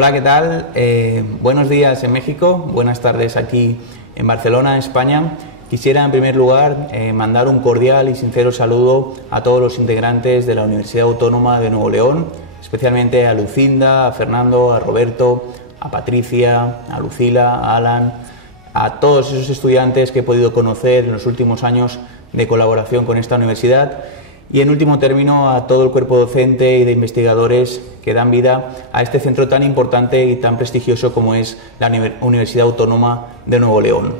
Hola, ¿qué tal? Buenos días en México, buenas tardes aquí en Barcelona, España. Quisiera en primer lugar mandar un cordial y sincero saludo a todos los integrantes de la Universidad Autónoma de Nuevo León, especialmente a Lucinda, a Fernando, a Roberto, a Patricia, a Lucila, a Alan, a todos esos estudiantes que he podido conocer en los últimos años de colaboración con esta universidad. Y en último término a todo el cuerpo docente y de investigadores que dan vida a este centro tan importante y tan prestigioso como es la Universidad Autónoma de Nuevo León.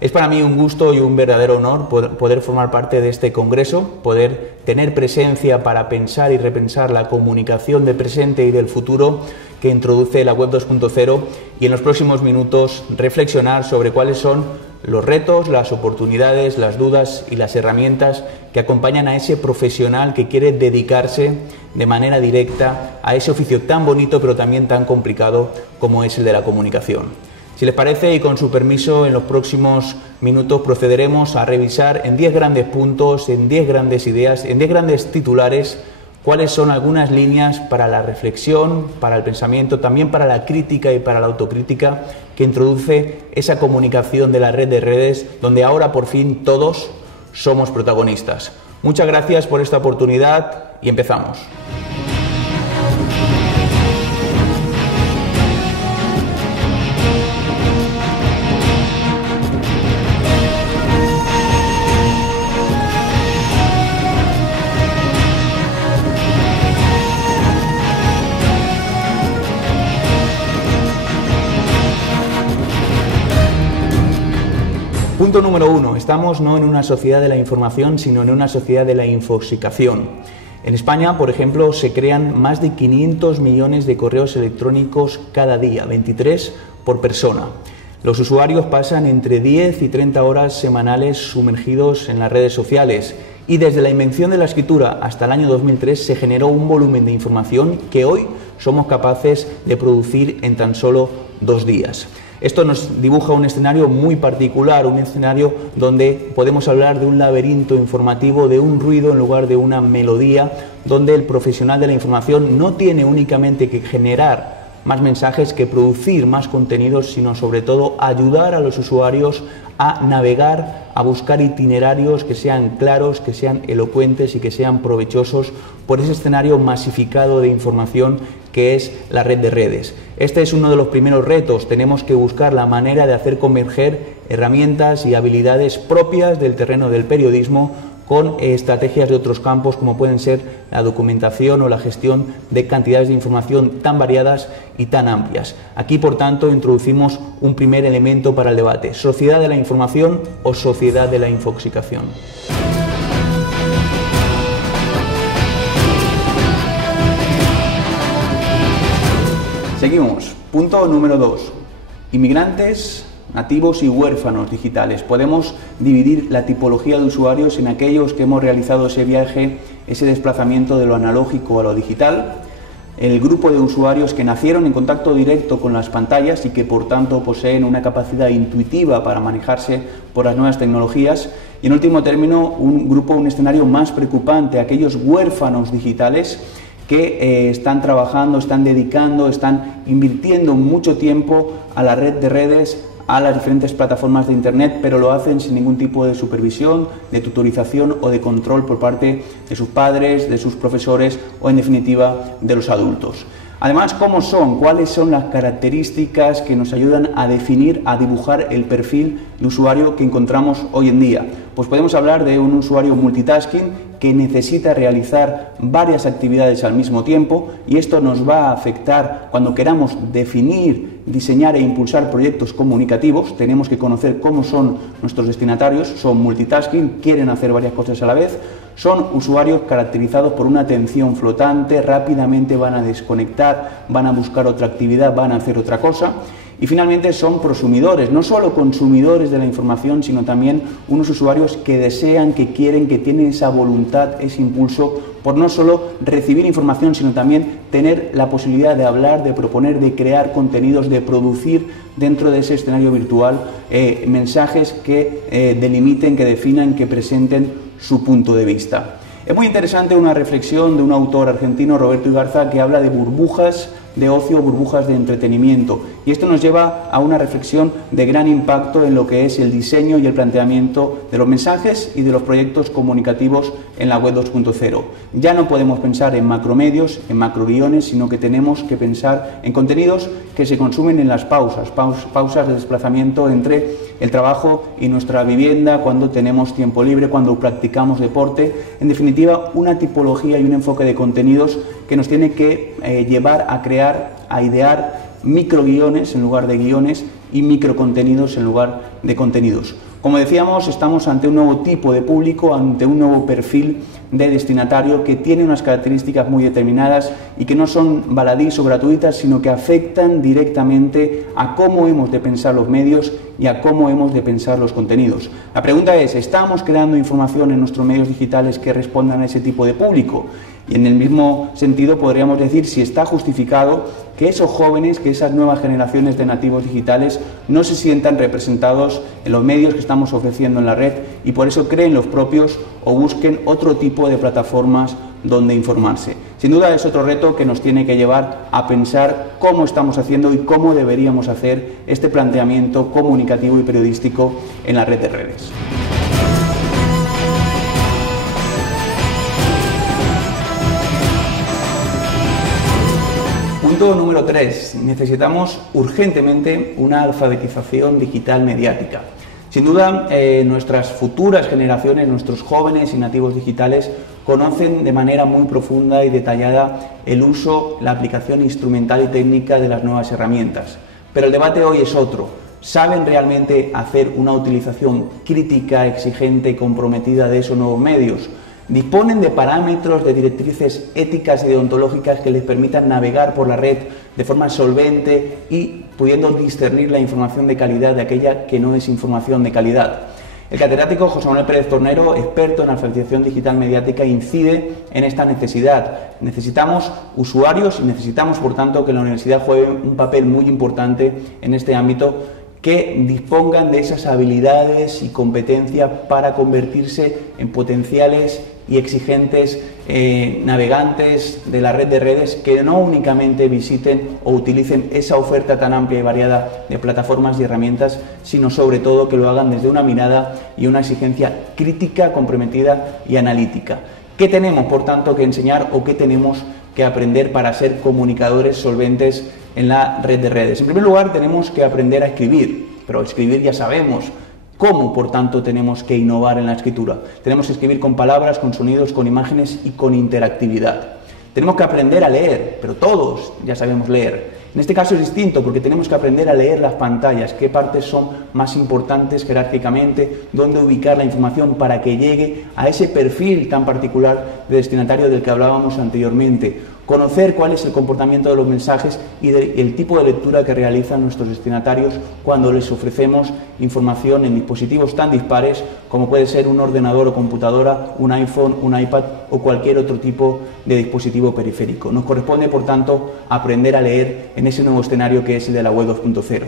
Es para mí un gusto y un verdadero honor poder formar parte de este congreso, poder tener presencia para pensar y repensar la comunicación del presente y del futuro que introduce la Web 2.0 y en los próximos minutos reflexionar sobre cuáles son los retos, las oportunidades, las dudas y las herramientas que acompañan a ese profesional que quiere dedicarse de manera directa a ese oficio tan bonito pero también tan complicado como es el de la comunicación. Si les parece y con su permiso, en los próximos minutos procederemos a revisar en 10 grandes puntos, en 10 grandes ideas, en 10 grandes titulares, cuáles son algunas líneas para la reflexión, para el pensamiento, también para la crítica y para la autocrítica que introduce esa comunicación de la red de redes, donde ahora por fin todos somos protagonistas. Muchas gracias por esta oportunidad y empezamos. Punto número 1. Estamos no en una sociedad de la información, sino en una sociedad de la infoxicación. En España, por ejemplo, se crean más de 500 millones de correos electrónicos cada día, 23 por persona. Los usuarios pasan entre 10 y 30 horas semanales sumergidos en las redes sociales y desde la invención de la escritura hasta el año 2003 se generó un volumen de información que hoy somos capaces de producir en tan solo 2 días. Esto nos dibuja un escenario muy particular, un escenario donde podemos hablar de un laberinto informativo, de un ruido en lugar de una melodía, donde el profesional de la información no tiene únicamente que generar más mensajes, que producir más contenidos, sino sobre todo ayudar a los usuarios a navegar, a buscar itinerarios que sean claros, que sean elocuentes y que sean provechosos por ese escenario masificado de información que es la red de redes. Este es uno de los primeros retos. Tenemos que buscar la manera de hacer converger herramientas y habilidades propias del terreno del periodismo con estrategias de otros campos como pueden ser la documentación o la gestión de cantidades de información tan variadas y tan amplias. Aquí, por tanto, introducimos un primer elemento para el debate: sociedad de la información o sociedad de la infoxicación. Seguimos. Punto número 2. Inmigrantes, nativos y huérfanos digitales. Podemos dividir la tipología de usuarios en aquellos que hemos realizado ese viaje, ese desplazamiento de lo analógico a lo digital, el grupo de usuarios que nacieron en contacto directo con las pantallas y que por tanto poseen una capacidad intuitiva para manejarse por las nuevas tecnologías, y en último término un escenario más preocupante, aquellos huérfanos digitales que están trabajando, están dedicando, están invirtiendo mucho tiempo a la red de redes, a las diferentes plataformas de Internet, pero lo hacen sin ningún tipo de supervisión, de tutorización o de control por parte de sus padres, de sus profesores o, en definitiva, de los adultos. Además, ¿cómo son? ¿Cuáles son las características que nos ayudan a definir, a dibujar el perfil de usuario que encontramos hoy en día? Pues podemos hablar de un usuario multitasking que necesita realizar varias actividades al mismo tiempo, y esto nos va a afectar cuando queramos definir, diseñar e impulsar proyectos comunicativos. Tenemos que conocer cómo son nuestros destinatarios. Son multitasking, quieren hacer varias cosas a la vez. Son usuarios caracterizados por una atención flotante, rápidamente van a desconectar, van a buscar otra actividad, van a hacer otra cosa. Y finalmente son prosumidores, no solo consumidores de la información, sino también unos usuarios que desean, que quieren, que tienen esa voluntad, ese impulso por no solo recibir información, sino también tener la posibilidad de hablar, de proponer, de crear contenidos, de producir dentro de ese escenario virtual mensajes que delimiten, que definan, que presenten su punto de vista. Es muy interesante una reflexión de un autor argentino, Roberto Igarza, que habla de burbujas de ocio, burbujas de entretenimiento, y esto nos lleva a una reflexión de gran impacto en lo que es el diseño y el planteamiento de los mensajes y de los proyectos comunicativos en la web 2.0. Ya no podemos pensar en macromedios, en macroguiones, sino que tenemos que pensar en contenidos que se consumen en las pausas de desplazamiento entre el trabajo y nuestra vivienda, cuando tenemos tiempo libre, cuando practicamos deporte. En definitiva, una tipología y un enfoque de contenidos que nos tiene que llevar a crear, a idear microguiones en lugar de guiones y microcontenidos en lugar de contenidos. Como decíamos, estamos ante un nuevo tipo de público, ante un nuevo perfil de destinatario que tiene unas características muy determinadas y que no son baladís o gratuitas, sino que afectan directamente a cómo hemos de pensar los medios y a cómo hemos de pensar los contenidos. La pregunta es, ¿estamos creando información en nuestros medios digitales que respondan a ese tipo de público? Y en el mismo sentido podríamos decir si está justificado que esos jóvenes, que esas nuevas generaciones de nativos digitales no se sientan representados en los medios que estamos ofreciendo en la red y por eso creen los propios o busquen otro tipo de plataformas donde informarse. Sin duda es otro reto que nos tiene que llevar a pensar cómo estamos haciendo y cómo deberíamos hacer este planteamiento comunicativo y periodístico en la red de redes. Punto número 3. Necesitamos urgentemente una alfabetización digital mediática. Sin duda, nuestras futuras generaciones, nuestros jóvenes y nativos digitales, conocen de manera muy profunda y detallada el uso, la aplicación instrumental y técnica de las nuevas herramientas. Pero el debate hoy es otro. ¿Saben realmente hacer una utilización crítica, exigente y comprometida de esos nuevos medios? ¿Disponen de parámetros, de directrices éticas y deontológicas que les permitan navegar por la red de forma solvente y pudiendo discernir la información de calidad de aquella que no es información de calidad? El catedrático José Manuel Pérez Tornero, experto en alfabetización digital mediática, incide en esta necesidad. Necesitamos usuarios y necesitamos, por tanto, que la universidad juegue un papel muy importante en este ámbito, que dispongan de esas habilidades y competencias para convertirse en potenciales y exigentes navegantes de la red de redes, que no únicamente visiten o utilicen esa oferta tan amplia y variada de plataformas y herramientas, sino sobre todo que lo hagan desde una mirada y una exigencia crítica, comprometida y analítica. ¿Qué tenemos, por tanto, que enseñar o qué tenemos que aprender para ser comunicadores solventes en la red de redes? En primer lugar, tenemos que aprender a escribir, pero escribir ya sabemos. ¿Cómo, por tanto, tenemos que innovar en la escritura? Tenemos que escribir con palabras, con sonidos, con imágenes y con interactividad. Tenemos que aprender a leer, pero todos ya sabemos leer. En este caso es distinto porque tenemos que aprender a leer las pantallas, qué partes son más importantes jerárquicamente, dónde ubicar la información para que llegue a ese perfil tan particular de destinatario del que hablábamos anteriormente. Conocer cuál es el comportamiento de los mensajes y el tipo de lectura que realizan nuestros destinatarios cuando les ofrecemos información en dispositivos tan dispares como puede ser un ordenador o computadora, un iPhone, un iPad o cualquier otro tipo de dispositivo periférico. Nos corresponde, por tanto, aprender a leer en ese nuevo escenario que es el de la web 2.0.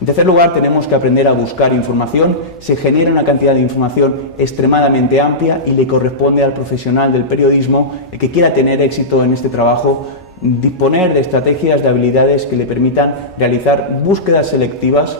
En tercer lugar, tenemos que aprender a buscar información. Se genera una cantidad de información extremadamente amplia y le corresponde al profesional del periodismo, el que quiera tener éxito en este trabajo, disponer de estrategias, de habilidades que le permitan realizar búsquedas selectivas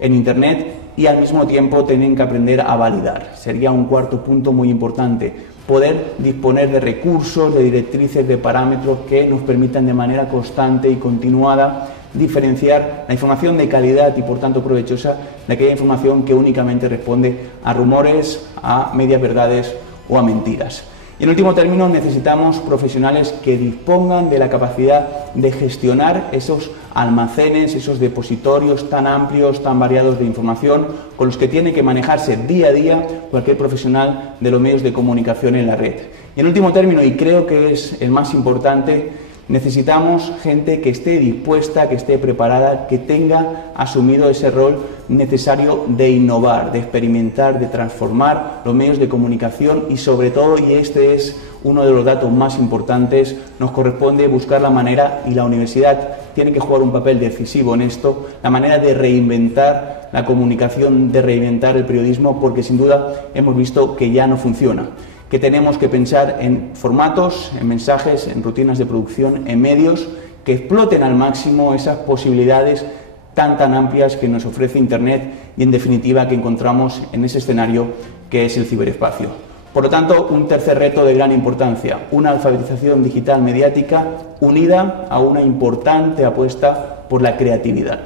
en Internet y al mismo tiempo tienen que aprender a validar. Sería un cuarto punto muy importante. Poder disponer de recursos, de directrices, de parámetros que nos permitan de manera constante y continuada diferenciar la información de calidad y por tanto provechosa de aquella información que únicamente responde a rumores, a medias verdades o a mentiras. Y en último término, necesitamos profesionales que dispongan de la capacidad de gestionar esos almacenes, esos depositorios tan amplios, tan variados de información, con los que tiene que manejarse día a día cualquier profesional de los medios de comunicación en la red. Y en último término, y creo que es el más importante, necesitamos gente que esté dispuesta, que esté preparada, que tenga asumido ese rol necesario de innovar, de experimentar, de transformar los medios de comunicación y sobre todo, y este es uno de los datos más importantes, nos corresponde buscar la manera, y la universidad tiene que jugar un papel decisivo en esto, la manera de reinventar la comunicación, de reinventar el periodismo, porque sin duda hemos visto que ya no funciona. que tenemos que pensar en formatos, en mensajes, en rutinas de producción, en medios que exploten al máximo esas posibilidades tan amplias que nos ofrece Internet y en definitiva que encontramos en ese escenario que es el ciberespacio. Por lo tanto, un tercer reto de gran importancia, una alfabetización digital mediática unida a una importante apuesta por la creatividad.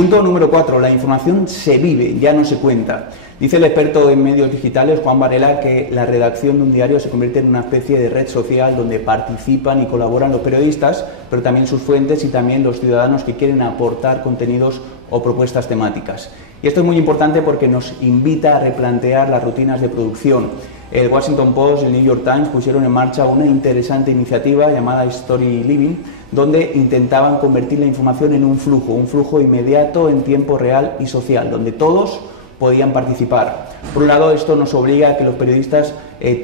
Punto número 4. La información se vive, ya no se cuenta. Dice el experto en medios digitales, Juan Varela, que la redacción de un diario se convierte en una especie de red social donde participan y colaboran los periodistas, pero también sus fuentes y también los ciudadanos que quieren aportar contenidos o propuestas temáticas. Y esto es muy importante porque nos invita a replantear las rutinas de producción. El Washington Post y el New York Times pusieron en marcha una interesante iniciativa llamada Story Living, donde intentaban convertir la información en un flujo inmediato en tiempo real y social, donde todos podían participar. Por un lado, esto nos obliga a que los periodistas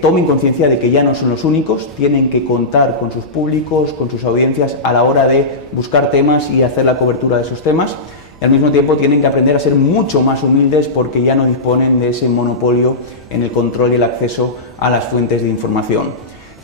tomen conciencia de que ya no son los únicos, tienen que contar con sus públicos, con sus audiencias a la hora de buscar temas y hacer la cobertura de esos temas. Y al mismo tiempo tienen que aprender a ser mucho más humildes porque ya no disponen de ese monopolio en el control y el acceso a las fuentes de información.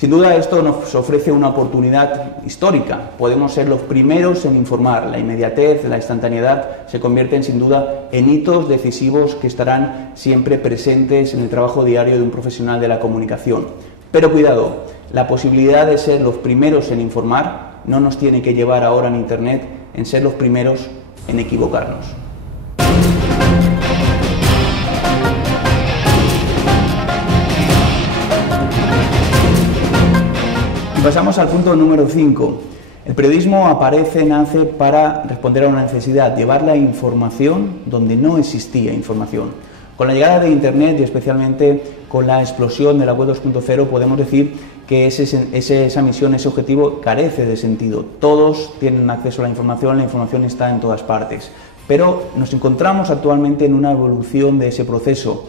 Sin duda esto nos ofrece una oportunidad histórica. Podemos ser los primeros en informar. La inmediatez, la instantaneidad se convierten sin duda en hitos decisivos que estarán siempre presentes en el trabajo diario de un profesional de la comunicación. Pero cuidado, la posibilidad de ser los primeros en informar no nos tiene que llevar ahora en Internet en ser los primeros en equivocarnos. Pasamos al punto número 5. El periodismo nace para responder a una necesidad, llevar la información donde no existía información. Con la llegada de Internet y especialmente con la explosión de la web 2.0 podemos decir que esa misión, ese objetivo carece de sentido. Todos tienen acceso a la información está en todas partes. Pero nos encontramos actualmente en una evolución de ese proceso.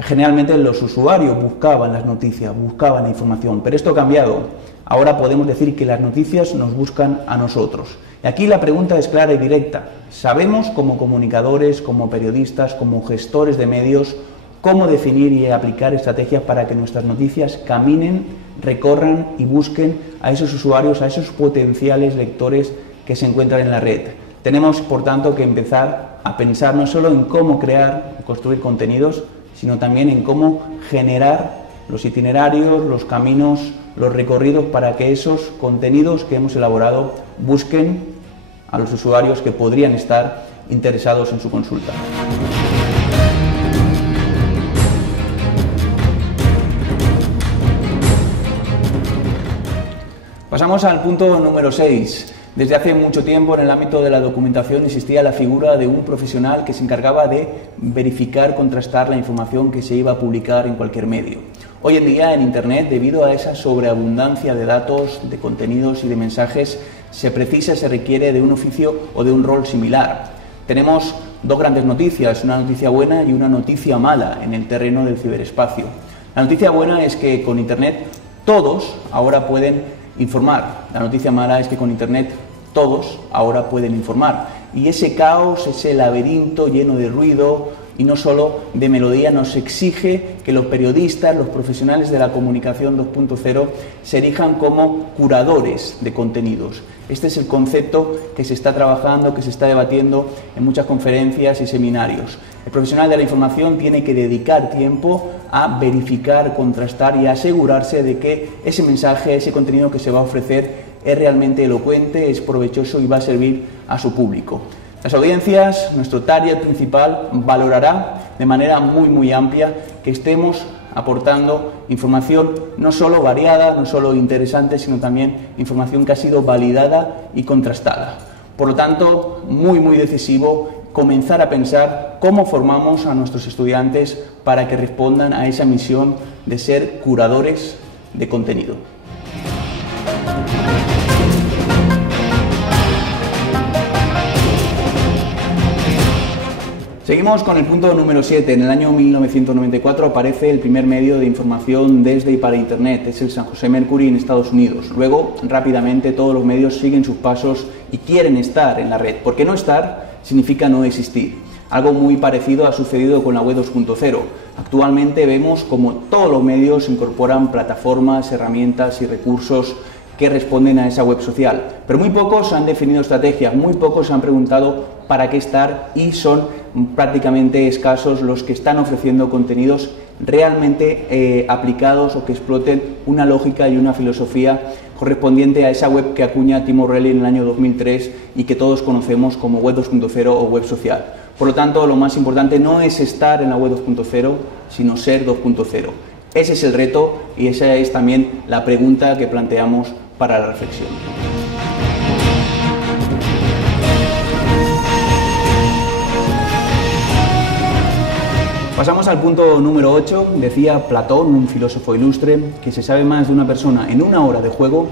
Generalmente los usuarios buscaban las noticias, buscaban la información, pero esto ha cambiado. Ahora podemos decir que las noticias nos buscan a nosotros. Y aquí la pregunta es clara y directa. ¿Sabemos como comunicadores, como periodistas, como gestores de medios, cómo definir y aplicar estrategias para que nuestras noticias caminen, recorran y busquen a esos usuarios, a esos potenciales lectores que se encuentran en la red? Tenemos, por tanto, que empezar a pensar no solo en cómo crear y construir contenidos, sino también en cómo generar los itinerarios, los caminos, los recorridos para que esos contenidos que hemos elaborado busquen a los usuarios que podrían estar interesados en su consulta. Pasamos al punto número 6. Desde hace mucho tiempo en el ámbito de la documentación existía la figura de un profesional que se encargaba de verificar, contrastar la información que se iba a publicar en cualquier medio. Hoy en día en Internet, debido a esa sobreabundancia de datos, de contenidos y de mensajes, se requiere de un oficio o de un rol similar. Tenemos dos grandes noticias, una noticia buena y una noticia mala en el terreno del ciberespacio. La noticia buena es que con Internet todos ahora pueden informar. La noticia mala es que con Internet todos ahora pueden informar. Y ese caos, ese laberinto lleno de ruido y no solo de melodía, nos exige que los periodistas, los profesionales de la comunicación 2.0 se erijan como curadores de contenidos. Este es el concepto que se está trabajando, que se está debatiendo en muchas conferencias y seminarios. El profesional de la información tiene que dedicar tiempo a verificar, contrastar y asegurarse de que ese mensaje, ese contenido que se va a ofrecer es realmente elocuente, es provechoso y va a servir a su público. Las audiencias, nuestro target principal, valorará de manera muy amplia que estemos aportando información no solo variada, no solo interesante, sino también información que ha sido validada y contrastada. Por lo tanto, muy decisivo comenzar a pensar cómo formamos a nuestros estudiantes para que respondan a esa misión de ser curadores de contenido. Seguimos con el punto número 7. En el año 1994 aparece el primer medio de información desde y para Internet, es el San José Mercury en Estados Unidos. Luego, rápidamente, todos los medios siguen sus pasos y quieren estar en la red, porque no estar significa no existir. Algo muy parecido ha sucedido con la web 2.0. Actualmente vemos como todos los medios incorporan plataformas, herramientas y recursos que responden a esa web social, pero muy pocos han definido estrategias, muy pocos se han preguntado para qué estar y son prácticamente escasos los que están ofreciendo contenidos realmente aplicados o que exploten una lógica y una filosofía correspondiente a esa web que acuña Tim O'Reilly en el año 2003 y que todos conocemos como web 2.0 o web social. Por lo tanto, lo más importante no es estar en la web 2.0, sino ser 2.0. Ese es el reto y esa es también la pregunta que planteamos para la reflexión. Pasamos al punto número 8. Decía Platón, un filósofo ilustre, que se sabe más de una persona en una hora de juego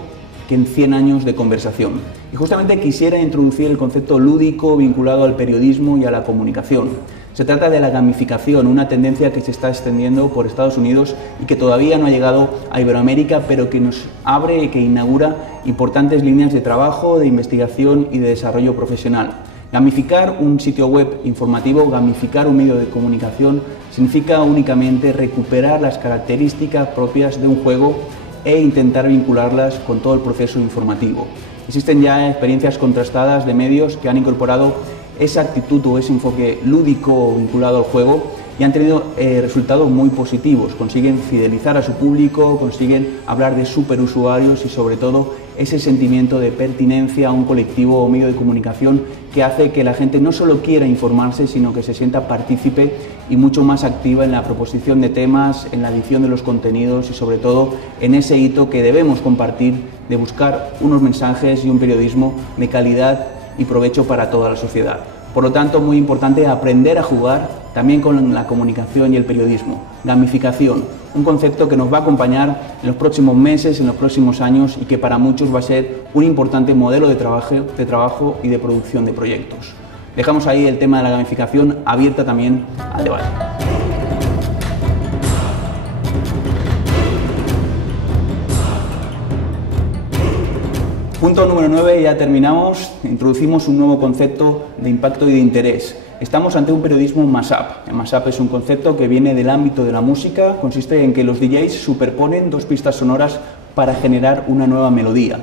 que en 100 años de conversación. Y justamente quisiera introducir el concepto lúdico vinculado al periodismo y a la comunicación. Se trata de la gamificación, una tendencia que se está extendiendo por Estados Unidos y que todavía no ha llegado a Iberoamérica, pero que nos abre y que inaugura importantes líneas de trabajo, de investigación y de desarrollo profesional. Gamificar un sitio web informativo, gamificar un medio de comunicación, significa únicamente recuperar las características propias de un juego e intentar vincularlas con todo el proceso informativo. Existen ya experiencias contrastadas de medios que han incorporado esa actitud o ese enfoque lúdico vinculado al juego y han tenido resultados muy positivos. Consiguen fidelizar a su público, consiguen hablar de superusuarios y sobre todo ese sentimiento de pertinencia a un colectivo o medio de comunicación que hace que la gente no solo quiera informarse, sino que se sienta partícipe y mucho más activa en la proposición de temas, en la edición de los contenidos y sobre todo en ese hito que debemos compartir de buscar unos mensajes y un periodismo de calidad y provecho para toda la sociedad. Por lo tanto, muy importante aprender a jugar también con la comunicación y el periodismo. Gamificación, un concepto que nos va a acompañar en los próximos meses, en los próximos años y que para muchos va a ser un importante modelo de trabajo y de producción de proyectos. Dejamos ahí el tema de la gamificación abierta también al debate. Punto número 9, ya terminamos, introducimos un nuevo concepto de impacto y de interés. Estamos ante un periodismo mashup. El mashup es un concepto que viene del ámbito de la música, consiste en que los DJs superponen dos pistas sonoras para generar una nueva melodía.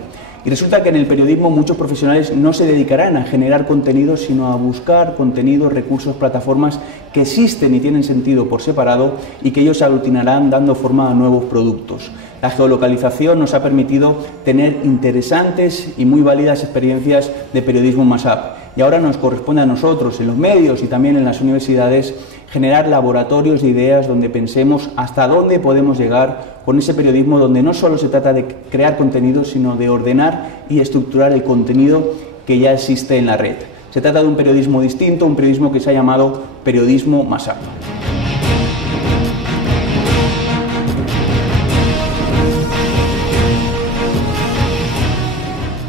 Y resulta que en el periodismo muchos profesionales no se dedicarán a generar contenidos, sino a buscar contenidos, recursos, plataformas que existen y tienen sentido por separado y que ellos aglutinarán dando forma a nuevos productos. La geolocalización nos ha permitido tener interesantes y muy válidas experiencias de periodismo mashup. Y ahora nos corresponde a nosotros, en los medios y también en las universidades, generar laboratorios de ideas donde pensemos hasta dónde podemos llegar con ese periodismo, donde no solo se trata de crear contenido, sino de ordenar y estructurar el contenido que ya existe en la red. Se trata de un periodismo distinto, un periodismo que se ha llamado periodismo mashup.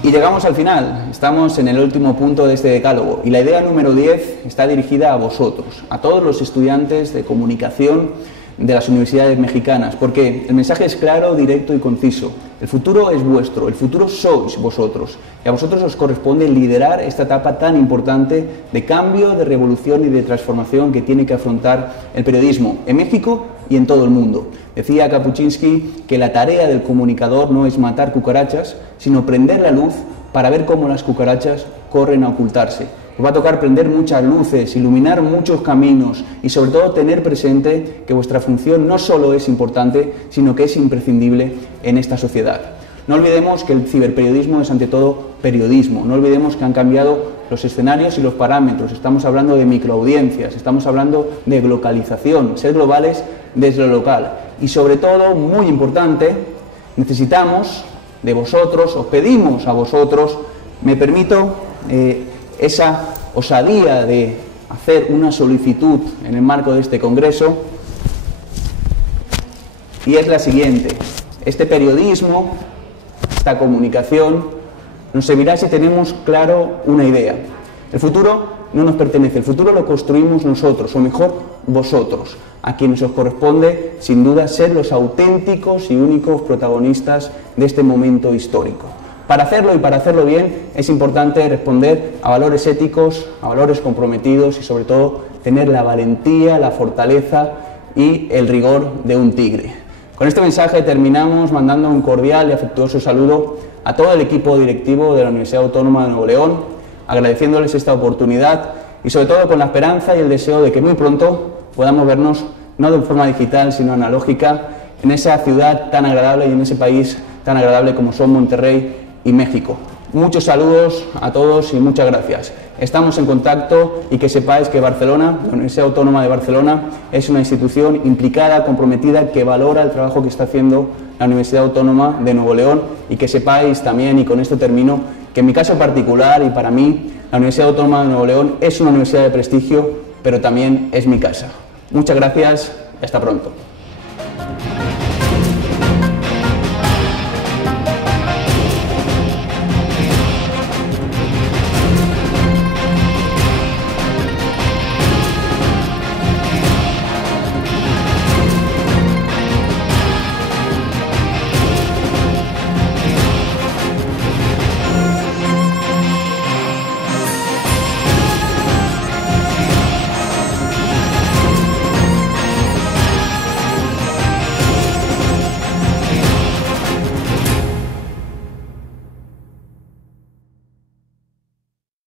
Y llegamos al final, estamos en el último punto de este decálogo y la idea número 10 está dirigida a vosotros, a todos los estudiantes de comunicación de las universidades mexicanas, porque el mensaje es claro, directo y conciso. El futuro es vuestro, el futuro sois vosotros y a vosotros os corresponde liderar esta etapa tan importante de cambio, de revolución y de transformación que tiene que afrontar el periodismo en México y en todo el mundo. Decía Kapuczynski que la tarea del comunicador no es matar cucarachas, sino prender la luz para ver cómo las cucarachas corren a ocultarse. Os va a tocar prender muchas luces, iluminar muchos caminos y sobre todo tener presente que vuestra función no solo es importante, sino que es imprescindible en esta sociedad. No olvidemos que el ciberperiodismo es ante todo periodismo, no olvidemos que han cambiado los escenarios y los parámetros, estamos hablando de microaudiencias, estamos hablando de globalización, ser globales desde lo local y sobre todo, muy importante, necesitamos de vosotros, os pedimos a vosotros, me permito esa osadía de hacer una solicitud en el marco de este congreso y es la siguiente: este periodismo, esta comunicación nos servirá si tenemos claro una idea. El futuro no nos pertenece, el futuro lo construimos nosotros, o mejor, vosotros, a quienes os corresponde, sin duda, ser los auténticos y únicos protagonistas de este momento histórico. Para hacerlo y para hacerlo bien es importante responder a valores éticos, a valores comprometidos y sobre todo tener la valentía, la fortaleza y el rigor de un tigre. Con este mensaje terminamos mandando un cordial y afectuoso saludo a todo el equipo directivo de la Universidad Autónoma de Nuevo León, agradeciéndoles esta oportunidad y sobre todo con la esperanza y el deseo de que muy pronto podamos vernos no de forma digital sino analógica en esa ciudad tan agradable y en ese país tan agradable como son Monterrey y México. Muchos saludos a todos y muchas gracias. Estamos en contacto y que sepáis que Barcelona, la Universidad Autónoma de Barcelona, es una institución implicada, comprometida, que valora el trabajo que está haciendo la Universidad Autónoma de Nuevo León y que sepáis también, y con esto termino, que en mi caso particular y para mí, la Universidad Autónoma de Nuevo León es una universidad de prestigio, pero también es mi casa. Muchas gracias y hasta pronto.